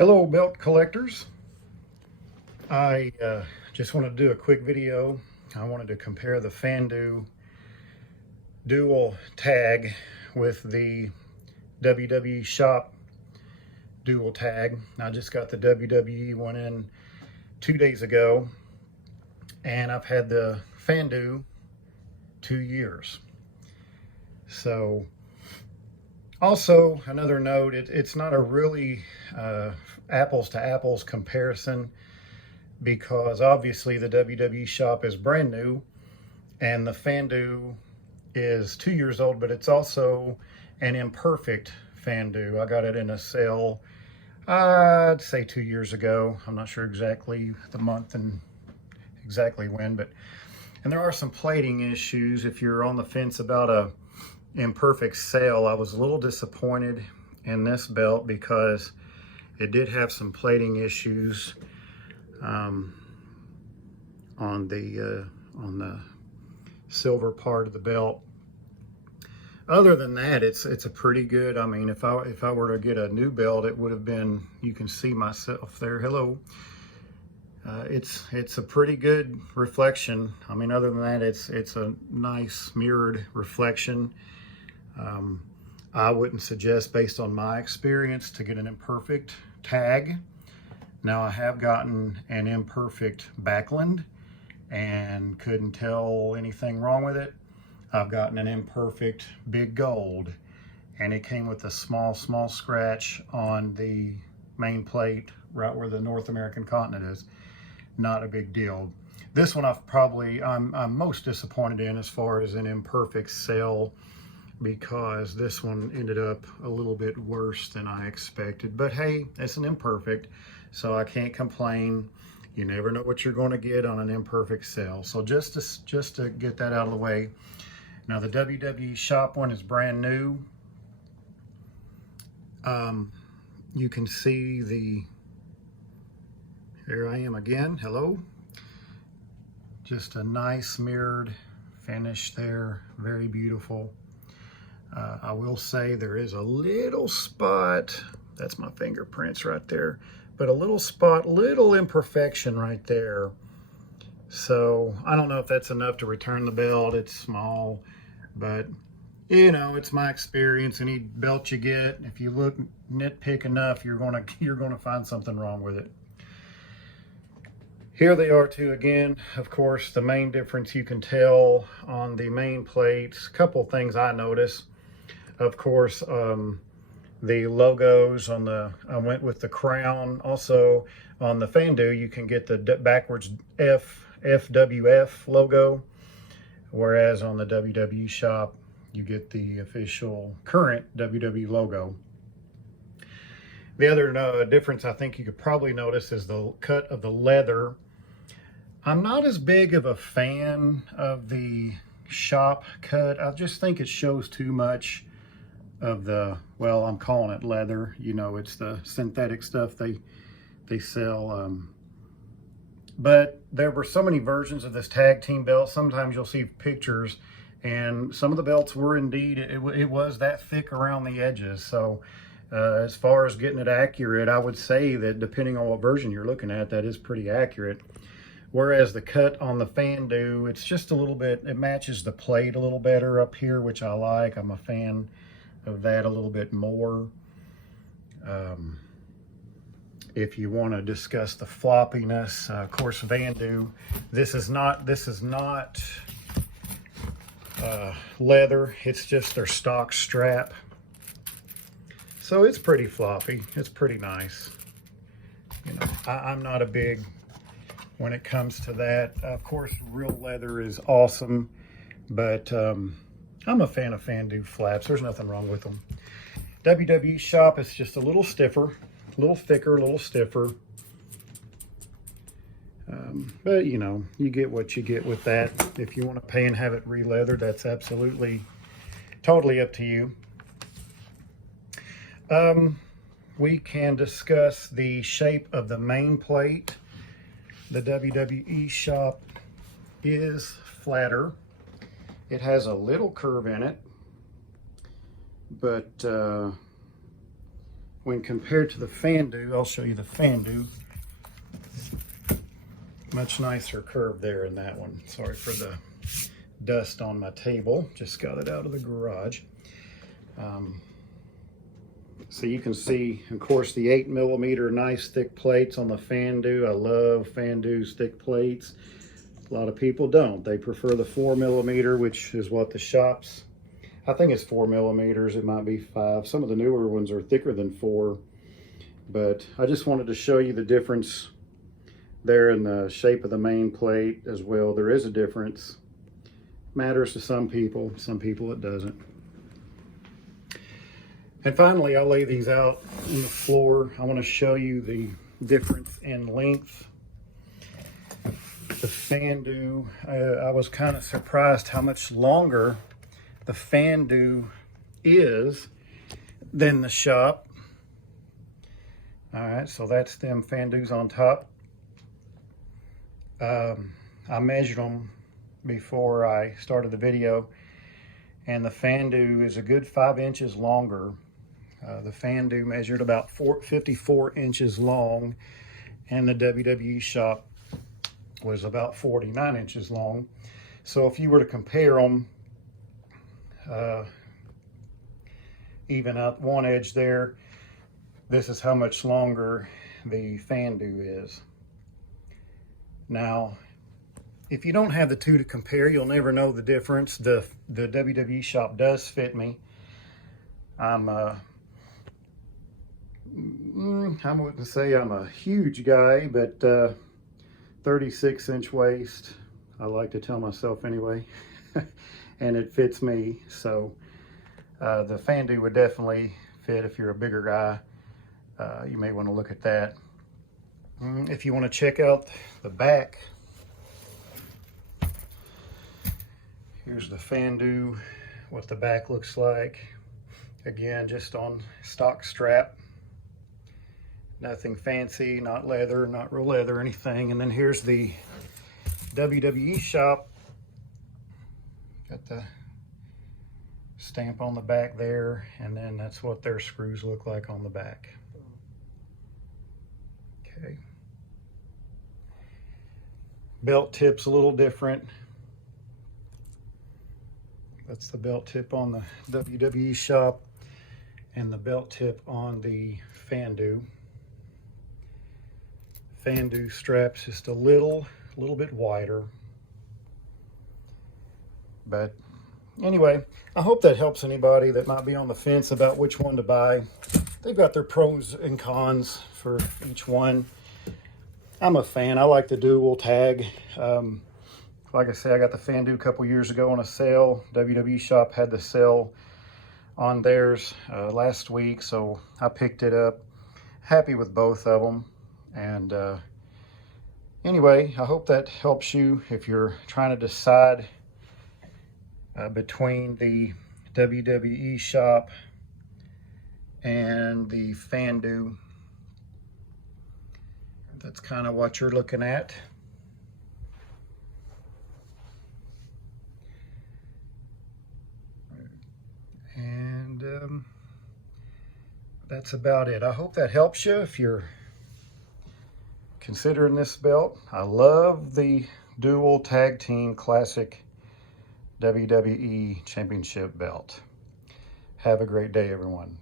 Hello belt collectors. I just wanted to do a quick video. I wanted to compare the Fandu dual tag with the WWE shop dual tag. I just got the WWE one in 2 days ago, and I've had the Fandu 2 years. So also, another note, it's not a really apples to apples comparison, because obviously the WWE shop is brand new and the Fandu is 2 years old, but it's also an imperfect Fandu. I got it in a sale, I'd say 2 years ago. I'm not sure exactly the month and exactly when, and there are some plating issues. If you're on the fence about a imperfect sale, I was a little disappointed in this belt because it did have some plating issues on the silver part of the belt. Other than that, it's a pretty good. I mean, if I were to get a new belt, it would have been, you can see myself there, hello. It's a pretty good reflection. I mean, other than that, it's a nice mirrored reflection. I wouldn't suggest, based on my experience, to get an imperfect tag. Now, I have gotten an imperfect Backland and couldn't tell anything wrong with it. I've gotten an imperfect Big Gold, and it came with a small scratch on the main plate right where the North American continent is. Not a big deal. This one I'm most disappointed in as far as an imperfect sale, because this one ended up a little bit worse than I expected. But hey, it's an imperfect, so I can't complain. You never know what you're going to get on an imperfect sale. So just to get that out of the way. Now, the WWE shop one is brand new. You can see here I am again, hello. Just a nice mirrored finish there, very beautiful. I will say there is a little spot, that's my fingerprints right there, but a little spot, little imperfection right there. So I don't know if that's enough to return the belt. It's small, but you know, it's my experience. Any belt you get, if you look nitpick enough, you're gonna find something wrong with it. Here they are too again. Of course, the main difference you can tell on the main plates, a couple things I noticed. Of course, the logos on I went with the crown. Also on the Fandu, you can get the backwards FWF logo, whereas on the WWE shop, you get the official current WWE logo. The other difference I think you could probably notice is the cut of the leather. I'm not as big of a fan of the shop cut. I just think it shows too much of the, well, I'm calling it leather. You know, it's the synthetic stuff they sell. But there were so many versions of this tag team belt. Sometimes you'll see pictures, and some of the belts were indeed, it was that thick around the edges. So as far as getting it accurate, I would say that depending on what version you're looking at, that is pretty accurate. Whereas the cut on the Fandu, it's just a little bit, it matches the plate a little better up here, which I like. I'm a fan of that a little bit more. If you want to discuss the floppiness, of course, Fandu, this is not leather. It's just their stock strap. So it's pretty floppy. It's pretty nice. You know, I'm not a big, when it comes to that. Of course, real leather is awesome, but I'm a fan of Fandu flaps. There's nothing wrong with them. WWE shop is just a little stiffer, a little thicker, a little stiffer. But you know, you get what you get with that. If you want to pay and have it re-leathered, that's absolutely, totally up to you. We can discuss the shape of the main plate. The WWE shop is flatter. It has a little curve in it, but when compared to the Fandu, I'll show you the Fandu. Much nicer curve there in that one. Sorry for the dust on my table. Just got it out of the garage. So you can see, of course, the 8mm nice thick plates on the Fandu. I love Fandu's thick plates. A lot of people don't. They prefer the 4mm, which is what the shops, I think it's 4mm. It might be 5. Some of the newer ones are thicker than 4. But I just wanted to show you the difference there in the shape of the main plate as well. There is a difference. Matters to some people it doesn't. And finally, I'll lay these out on the floor. I want to show you the difference in length. The Fandu, I was kind of surprised how much longer the Fandu is than the shop. All right, so that's them Fandus on top. I measured them before I started the video, and the Fandu is a good 5 inches longer. The Fandu measured about 54 inches long, and the WWE shop was about 49 inches long. So if you were to compare them, even out one edge there, this is how much longer the Fandu is. Now, if you don't have the two to compare, you'll never know the difference. The WWE shop does fit me. I wouldn't say I'm a huge guy, but 36-inch waist, I like to tell myself anyway, and it fits me. So the Fandu would definitely fit if you're a bigger guy. You may want to look at that. If you want to check out the back, here's the Fandu, what the back looks like. Again, just on stock strap. Nothing fancy, not leather, not real leather or anything. And then here's the WWE shop. Got the stamp on the back there, and then that's what their screws look like on the back. Okay. Belt tip's a little different. That's the belt tip on the WWE shop and the belt tip on the Fandu. Fandu strap's just a little bit wider. But anyway, I hope that helps anybody that might be on the fence about which one to buy. They've got their pros and cons for each one. I'm a fan. I like the dual tag. Like I said, I got the Fandu a couple years ago on a sale. WWE shop had the sale on theirs last week, so I picked it up. Happy with both of them. And anyway, I hope that helps you if you're trying to decide between the WWE shop and the Fandu. That's kind of what you're looking at. And that's about it. I hope that helps you if you're considering this belt. I love the dual tag team classic WWE championship belt. Have a great day, everyone.